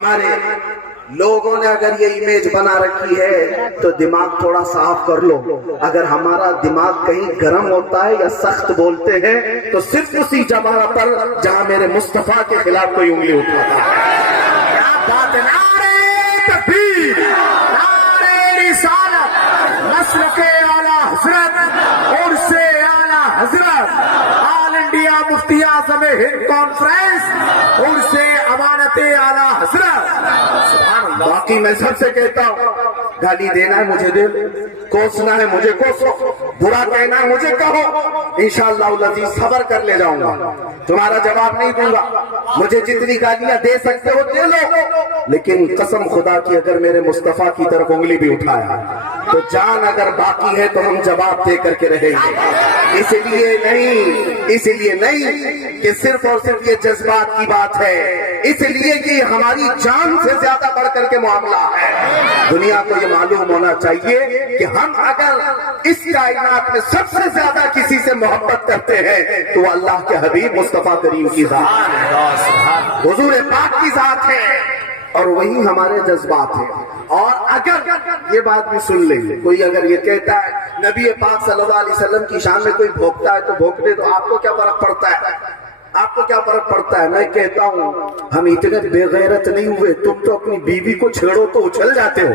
ہمارے لوگوں نے اگر یہ امیج بنا رکھی ہے تو دماغ تھوڑا صاف کر لو. اگر ہمارا دماغ کہیں گرم ہوتا ہے یا سخت بولتے ہیں تو صرف اسی جگہ پر جہاں میرے مصطفیٰ کے خلاف کوئی انگلی اٹھاتا ہے. کیا بات ہے! نعرہ تکبیر، نعرہ رسالت، مسلک اعلیٰ حضرت اور سے اعلیٰ حضرت آل انڈیا مفتی اعظم ہند کانفرنس اور سے امانت اعلیٰ حضرت. باقی میں سب سے کہتا ہوں، گالی دینا ہے مجھے دے، کوسنا ہے مجھے کوسو، برا کہنا ہے مجھے کہو، انشاءاللہ العزیز صبر کر لے جاؤں گا، تمہارا جواب نہیں دوں گا. مجھے جتنی گالیاں دے سکتے ہو دے لو، لیکن قسم خدا کی اگر میرے مصطفیٰ کی طرف انگلی بھی اٹھایا تو جان اگر باقی ہے تو ہم جواب دے کر کے رہیں گے. اس لیے نہیں کہ صرف اور صرف یہ جذبات کی بات ہے، اس لیے کہ ہماری جان سے زیادہ بڑھ کر کے معاملہ ہے. دنیا کو یہ معلوم ہونا چاہیے کہ ہم اگر اس کائنات میں سب سے زیادہ کسی سے محبت کرتے ہیں تو وہ اللہ کے حبیب مصطفیٰ کریم کی ذات، حضور پاک کی ذات ہے، اور وہی ہمارے جذبات ہیں. اور اگر یہ بات بھی سن لیں، کوئی اگر یہ کہتا ہے نبی پاک صلی اللہ علیہ وسلم کی شان میں کوئی بھوکتا ہے تو بھوکتے، تو آپ کو کیا فرق پڑتا ہے؟ آپ کو کیا فرق پڑتا ہے؟ میں کہتا ہوں ہم اتنے بے غیرت نہیں ہوئے. تم تو اپنی بیوی کو چھیڑو تو اچھل جاتے ہو.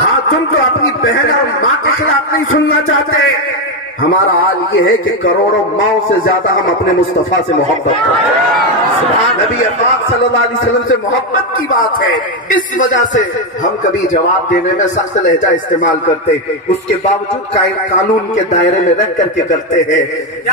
ہاں، تم تو اپنی بہن اور ماں کے خلاف نہیں سننا چاہتے. ہمارا حال یہ ہے کہ کروڑوں ماؤں سے زیادہ ہم اپنے مصطفیٰ سے محبت کرتے ہیں. نبی پاک صلی اللہ علیہ وسلم سے محبت کی بات ہے، اس وجہ سے ہم کبھی جواب دینے میں سخت لہجہ استعمال کرتے، اس کے باوجود قانون کے دائرے میں رکھ کر کے کرتے ہیں.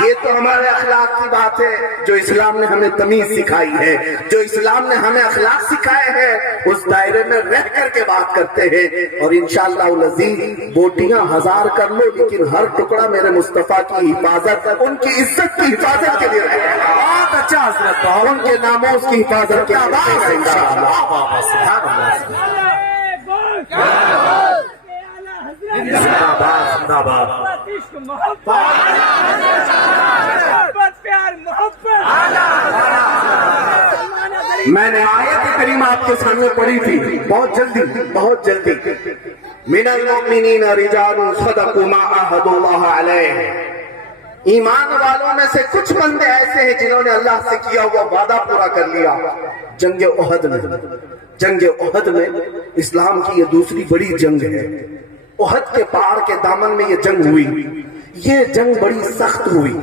یہ تو ہمارے اخلاق کی بات ہے جو اسلام نے ہمیں تمیز سکھائی ہے، جو اسلام نے ہمیں اخلاق سکھائے ہیں، اس دائرے میں رہ کر کے بات کرتے ہیں. اور انشاءاللہ العزیز بوٹیاں 1000 کر لو، لیکن ہر ٹکڑا میرے مصطفیٰ کی حفاظت، ان کی عزت کی حفاظت کے لیے رہے. بہت اچھا حضرت، ان کے ناموز کی حفاظت کے لیے انشاءاللہ. میں نے آیت کریمہ آپ کے سامنے پڑھی تھی بہت جلدی. من المؤمنین رجال صدقوا ما عاهدوا الله علیہ. ایمان والوں میں سے کچھ بندے ایسے ہیں جنہوں نے اللہ سے کیا ہوا وعدہ پورا کر لیا. جنگ احد میں اسلام کی یہ دوسری بڑی جنگ ہے. احد کے پہاڑ کے دامن میں یہ جنگ ہوئی. یہ جنگ بڑی سخت ہوئی.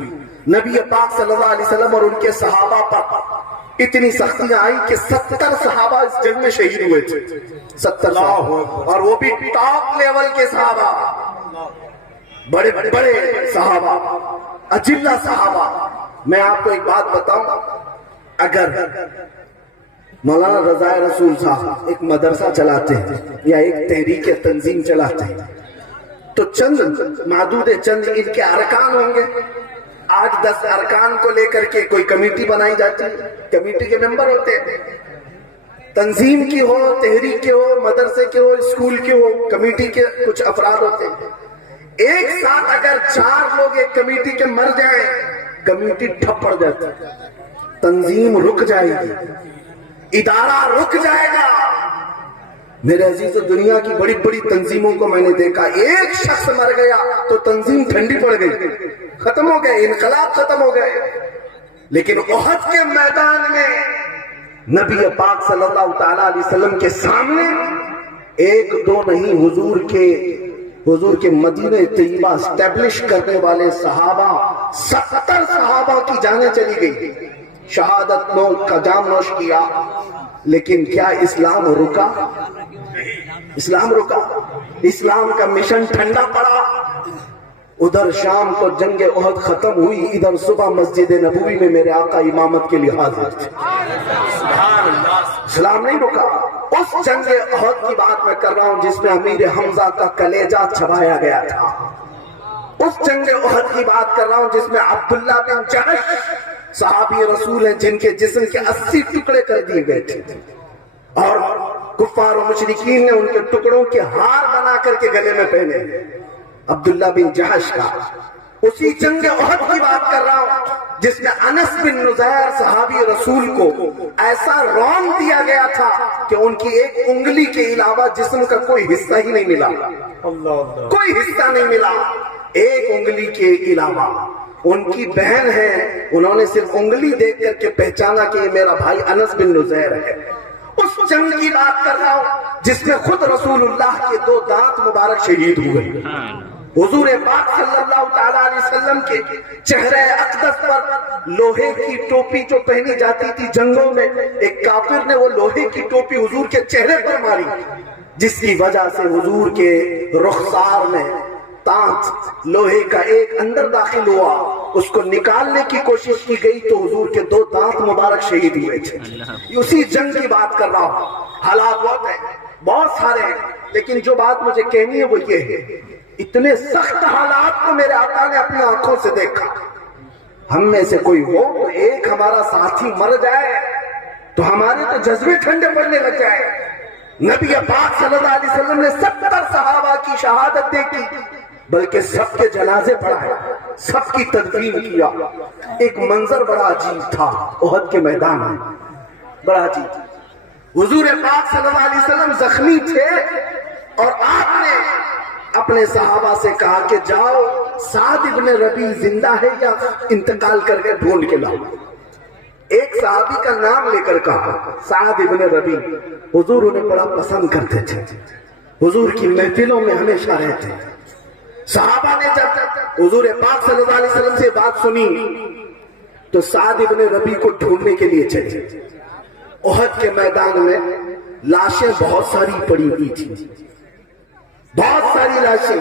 نبی پاک صلی اللہ علیہ وسلم اور ان کے صحابہ پر اتنی سختیاں آئی کہ 70 صحابہ اس جنگ میں شہید ہوئے تھے. 70 صحابہ، اور وہ بھی ٹاپ لیول کے صحابہ، بڑے صحابہ، اجلہ صحابہ. میں آپ کو ایک بات بتاؤں، اگر مولانا رضا رسول صاحب ایک مدرسہ چلاتے ہیں یا ایک تحریک تنظیم چلاتے ہیں تو چند ان کے ارکان ہوں گے. 8-10 ارکان کو لے کر کے کوئی کمیٹی بنائی جاتی ہے، کمیٹی کے ممبر ہوتے ہیں. تنظیم کی ہو، تحریک کے ہو، مدرسے کے ہو، اسکول کے ہو، کمیٹی کے کچھ افراد ہوتے ہیں. ایک ساتھ اگر 4 لوگ ایک کمیٹی کے مر جائیں، کمیٹی ٹھپ پڑ جاتی، تنظیم رک جائے گی، ادارہ رک جائے گا. میرے عزیز، دنیا کی بڑی تنظیموں کو میں نے دیکھا، ایک شخص مر گیا تو تنظیم ٹھنڈی پڑ گئی، ختم ہو گئے، انقلاب ختم ہو گئے. لیکن احد کے میدان میں نبی پاک صلی اللہ تعالی علیہ وسلم کے سامنے 1-2 نہیں، حضور کے مدینہ طیبہ اسٹیبلش کرنے والے صحابہ، 70 صحابہ کی جانیں چلی گئی. شہادت کا جام نوش کیا، لیکن کیا اسلام رکا؟ اسلام کا مشن ٹھنڈا پڑا. ادھر شام کو جنگ احد ختم ہوئی، ادھر صبح مسجد نبوی میں میرے آقا امامت کے لیے حاضر تھے. اسلام نہیں رکا. اس جنگ احد کی بات میں کر رہا ہوں جس میں امیر حمزہ کا کلیجہ چبایا گیا تھا. اس جنگ احد کی بات کر رہا ہوں جس میں عبداللہ بن جحش صحابی رسول ہیں جن کے جسم کے 80 ٹکڑے کر دیے گئے تھے، اور کفار و مشرکین نے ان کے ٹکڑوں کے ہار بنا کر کے گلے میں پہنے. عبداللہ بن جحش کا اسی جنگ احد کی بات کر رہا ہوں جس میں انس بن نزیر صحابی رسول کو ایسا رون دیا گیا تھا کہ ان کی ایک انگلی کے علاوہ جسم کا کوئی حصہ ہی نہیں ملا، کوئی حصہ نہیں ملا ایک انگلی کے علاوہ۔ ان کی بہن ہے، انہوں نے صرف انگلی دیکھ کر کے پہچانا کہ یہ میرا بھائی انس بن نزیر ہے۔ اس جنگ کی بات کر رہا ہوں جس میں خود رسول اللہ کے 2 دانت مبارک شہید ہوئے۔ حضور پاک صلی اللہ تعالیٰ علیہ وسلم کے چہرے اقدس پر لوہے کی ٹوپی جو پہنی جاتی تھی جنگوں میں، ایک کافر نے وہ لوہے کی ٹوپی حضور کے چہرے پر ماری، جس کی وجہ سے حضور کے رخسار میں تانت لوہے کا ایک اندر داخل ہوا، اس کو نکالنے کی کوشش کی گئی تو حضور کے 2 دانت مبارک شہید ہوئے تھے۔ اسی جنگ کی بات کر رہا ہوں۔ حالات بہت سارے ہیں، لیکن جو بات مجھے کہنی ہے وہ یہ ہے، اتنے سخت حالات کو میرے آقا نے اپنی آنکھوں سے دیکھا۔ ہم میں سے کوئی ہو تو ایک ہمارا ساتھی مر جائے تو ہمارے تو جذبے ٹھنڈے پڑنے لگ جائے۔ نبی پاک صلی اللہ علیہ وسلم نے 70 صحابہ کی شہادت دیکھی، بلکہ سب کے جنازے پڑھائے، سب کی تدفین کیا۔ ایک منظر بڑا عجیب تھا احد کے میدان میں، بڑا عجیب۔ حضور پاک صلی اللہ علیہ وسلم زخمی تھے اور آپ نے اپنے صحابہ سے کہا کہ جاؤ سعد ابن ربیع زندہ ہے یا انتقال کر کے ڈھونڈ کے لاؤ۔ ایک صحابی کا نام لے کر کہا سعد ابن ربیع، حضور انہیں بڑا پسند کرتے تھے، حضور کی محفلوں میں ہمیشہ رہتے۔ صحابہ نے جب حضور پاک صلی اللہ علیہ وسلم سے بات سنی تو سعد ابن ربیع کو ڈھونڈنے کے لیے چلے۔ احد کے میدان میں لاشیں بہت ساری پڑی ہوئی تھی، بہت ساری لاشیں۔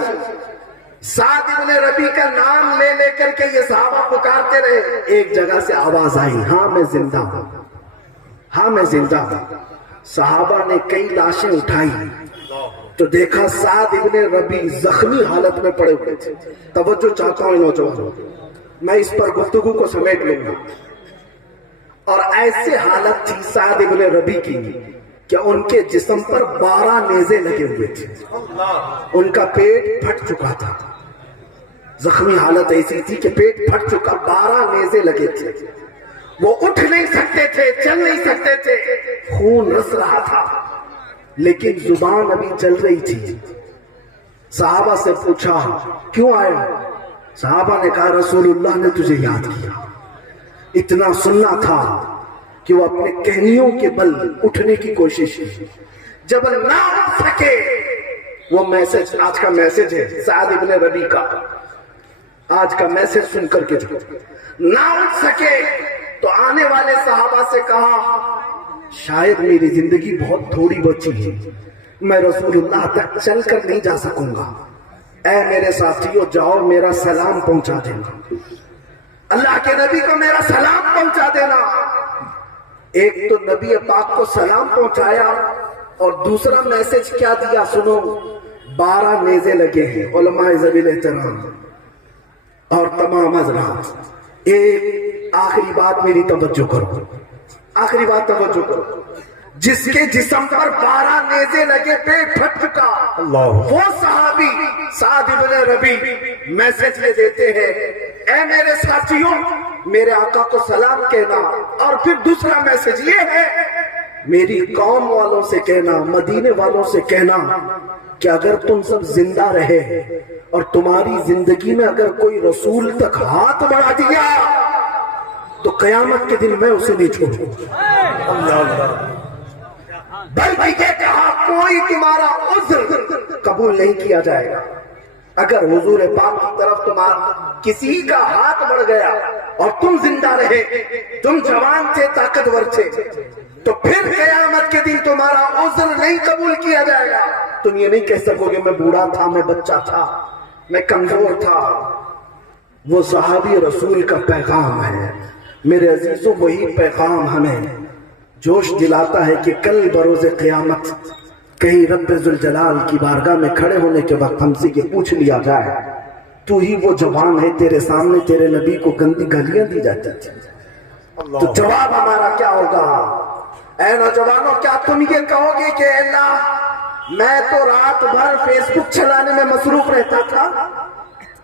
سعد ابن ربیع کا نام لے لے کر کے یہ صحابہ پکارتے رہے۔ ایک جگہ سے آواز آئی، ہاں میں زندہ ہوں، ہاں میں زندہ ہوں۔ صحابہ نے کئی لاشیں اٹھائی تو دیکھا سعد ابن ربیع زخمی حالت میں پڑے ہوئے تھے۔ توجہ چاہتا ہوں نوجوانوں، میں اس پر گفتگو کو سمیٹ لوں گا۔ اور ایسے حالت تھی سعد ابن ربیع کی کہ ان کے جسم پر 12 نیزے لگے ہوئے تھے، ان کا پیٹ پھٹ چکا تھا۔ زخمی حالت ایسی تھی کہ پیٹ پھٹ چکا، 12 نیزے لگے تھے، وہ اٹھ نہیں سکتے تھے، چل نہیں سکتے تھے، خون رس رہا تھا لیکن زبان ابھی چل رہی تھی۔ صحابہ سے پوچھا کیوں آئے؟ صحابہ نے کہا رسول اللہ نے تجھے یاد کیا، اتنا سننا تھا کہ وہ اپنے کہنیوں کے بل اٹھنے کی کوشش کی۔ جب نہ اٹھ سکے، وہ میسج آج کا میسج ہے سعد ابن ربیع کا، آج کا میسج سن کر کے جو نہ اٹھ سکے تو آنے والے صحابہ سے کہا شاید میری زندگی بہت تھوڑی بچی ہے، میں رسول اللہ تک چل کر نہیں جا سکوں گا، اے میرے ساتھیوں جاؤ میرا سلام پہنچا دینا، اللہ کے نبی کو میرا سلام پہنچا دینا۔ ایک تو نبی پاک کو سلام پہنچایا اور دوسرا میسج کیا دیا سنو، 12 نیزے لگے ہیں علماء ذویل احترام اور تمام حضرات۔ ایک آخری بات میری توجہ کرو، آخری بات توجہ کرو، جس کے جسم پر 12 نیزے لگے پیٹ پھٹ چکا، وہ صحابی سعد ابن ربیع میسج لے دیتے ہیں اے میرے ساتھیوں میرے آقا کو سلام کہنا، اور پھر دوسرا میسج یہ ہے میری قوم والوں سے کہنا، مدینے والوں سے کہنا کہ اگر تم سب زندہ رہے اور تمہاری زندگی میں اگر کوئی رسول تک ہاتھ بڑھا دیا تو قیامت کے دن میں اسے نہیں چھوڑوں، بلکہ یہ کہا کوئی تمہارا عذر قبول نہیں کیا جائے گا۔ اگر حضور پاک کی طرف تمہارا کسی کا ہاتھ بڑھ گیا اور تم زندہ رہے، تم جوان تھے، طاقتور تھے، تو پھر قیامت کے دن تمہارا عذر نہیں قبول کیا جائے گا۔ تم یہ نہیں کہہ سکو گے میں بوڑھا تھا، میں بچہ تھا، میں کمزور تھا۔ وہ صحابی رسول کا پیغام ہے میرے عزیزوں، وہی پیغام ہمیں جوش دلاتا ہے کہ کل بروز قیامت کہیں رب ذوالجلال کی بارگاہ میں کھڑے ہونے کے وقت ہم سے یہ پوچھ لیا جائے تو ہی وہ جوان ہے تیرے سامنے تیرے نبی کو گندی گالیاں دی جاتی تھی، تو جواب ہمارا کیا ہوگا؟ اے نوجوانوں، کیا تم یہ کہو گے کہ اللہ میں تو رات بھر فیس بک چلانے میں مصروف رہتا تھا،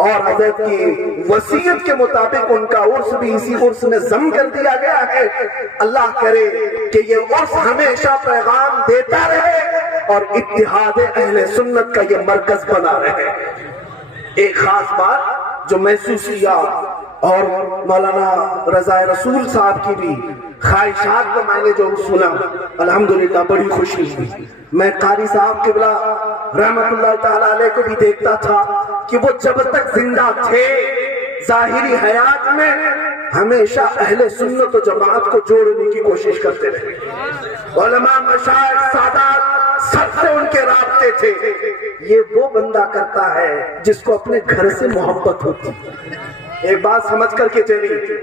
اور حضرت کی وصیت کے مطابق ان کا عرس بھی اسی عرس میں ضم کر دیا گیا ہے۔ اللہ کرے کہ یہ عرس ہمیشہ پیغام دیتا رہے اور اتحاد اہل سنت کا یہ مرکز بنا رہے۔ ایک خاص بات جو محسوس کیا اور مولانا رضا رسول صاحب کی بھی خواہشات کو میں نے جو سنا، الحمدللہ بڑی خوشی ہوئی۔ میں قاری صاحب قبلہ رحمت اللہ تعالیٰ علیہ کو بھی دیکھتا تھا کہ وہ جب تک زندہ تھے ظاہری حیات میں ہمیشہ اہل سنت و جماعت کو جوڑنے کی کوشش کرتے رہے۔ علماء، مشائخ، سادات سب سے ان کے رابطے تھے۔ یہ وہ بندہ کرتا ہے جس کو اپنے گھر سے محبت ہوتی، ایک بات سمجھ کر کے چلیے،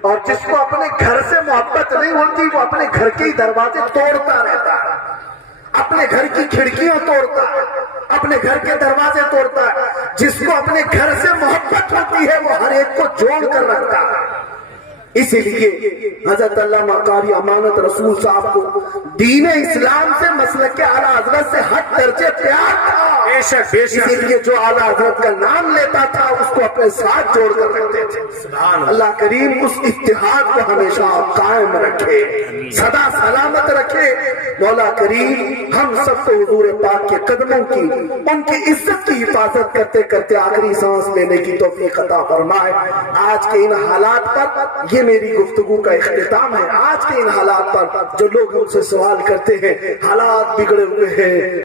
اور جس کو اپنے گھر سے محبت نہیں ہوتی وہ اپنے گھر کے دروازے توڑتا رہتا ہے، اپنے گھر کی کھڑکیاں توڑتا ہے، اپنے گھر کے دروازے توڑتا ہے۔ جس کو اپنے گھر سے محبت ہوتی ہے وہ ہر ایک کو جوڑ کر رکھتا ہے۔ اسی لیے حضرت علامہ قاری امانت رسول صاحب کو دین اسلام سے مسلک اعلیٰ حضرت سے حد درجے پیار تھا۔ اسی لیے جو اعلیٰ حضرت کا نام لیتا تھا اس کو اپنے ساتھ جوڑ کر رکھتے تھے۔ اللہ کریم اس اتحاد کو ہمیشہ قائم رکھے، سدا سلامت رکھے۔ مولا کریم ہم سب کو حضور پاک کے قدموں کی، ان کی عزت کی حفاظت کرتے کرتے آخری سانس لینے کی توفیق عطا فرمائے۔ آج کے ان حالات پر یہ میری گفتگو کا اختتام ہے۔ آج کے ان حالات پر جو لوگ ہم سے سوال کرتے ہیں، حالات بگڑے ہوئے ہیں،